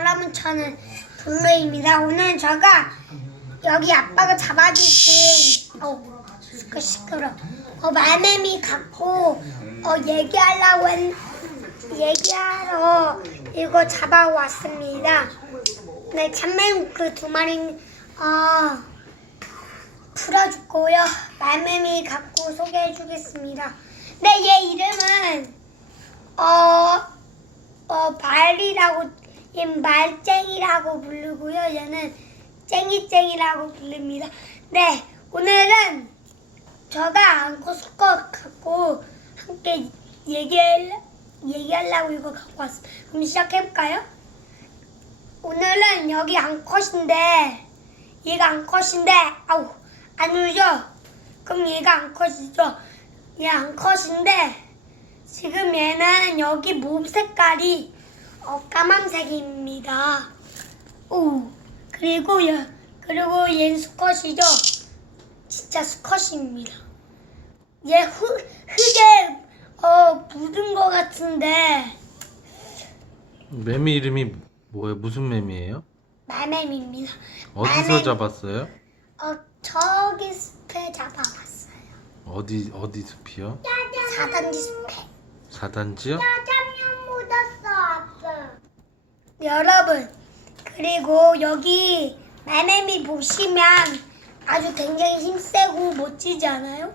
여러분 저는 블루입니다. 오늘 제가 여기 아빠가 잡아주신 시끄러 말매미 갖고 얘기하러 이거 잡아왔습니다. 네, 참매미 그 두 마리 풀어주고요. 말매미 갖고 소개해주겠습니다. 네, 얘 이름은 발이라고, 얘 말쟁이라고 부르고요. 얘는 쟁이쟁이라고 부릅니다. 네, 오늘은 제가 안고 수컷 갖고 함께 얘기하려고 이거 갖고 왔어요. 그럼 시작해볼까요? 오늘은 여기 암컷인데, 얘가 암컷인데, 안 울죠? 그럼 얘가 암컷이죠? 얘 암컷인데, 지금 얘는 여기 몸 색깔이 까만색입니다. 그리고 얘는 수컷이죠? 진짜 수컷입니다. 얘 흙에 묻은 것 같은데. 매미 이름이 뭐예요? 무슨 매미예요? 말매미입니다. 어디서 잡았어요? 저기 숲에 잡아봤어요. 어디 숲이요? 4단지 숲에. 4단지요? 짜장면 묻었어, 아빠. 여러분, 그리고 여기 말매미 보시면 아주 굉장히 힘세고 멋지지 않아요?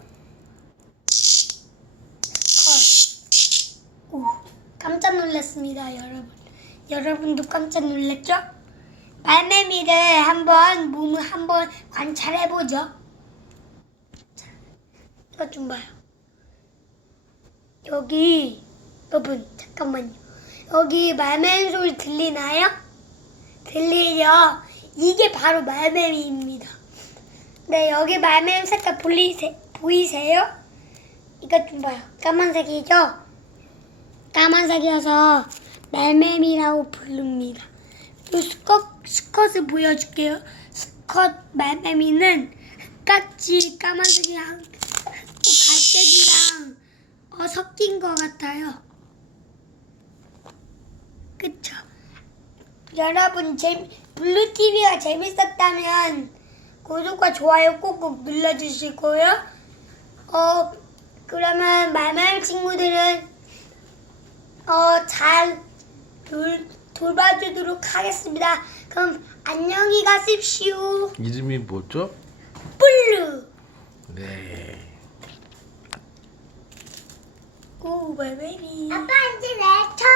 깜짝 놀랐습니다, 여러분. 여러분도 깜짝 놀랐죠? 말매미를 몸을 한번 관찰해보죠. 자, 이것 좀 봐요. 여기, 여러분, 잠깐만요. 여기 말매미 소리 들리나요? 들리죠? 이게 바로 말매미입니다. 네, 여기 말매미 색깔 보이세요? 이것 좀 봐요. 까만색이죠? 까만색이어서 말매미라고 부릅니다. 또 수컷을 보여줄게요. 수컷 말매미는 흙같이 까만색이랑 갈색이랑 섞인 것 같아요. 그쵸? 여러분, 블루TV가 재밌었다면 구독과 좋아요 꼭꼭 눌러주시고요. 그러면 말매미 친구들은 잘 돌봐주도록 하겠습니다. 그럼 안녕히 가십시오. 이름이 뭐죠? 블루. 네. 오, 말매미. 아빠 이제 내 차.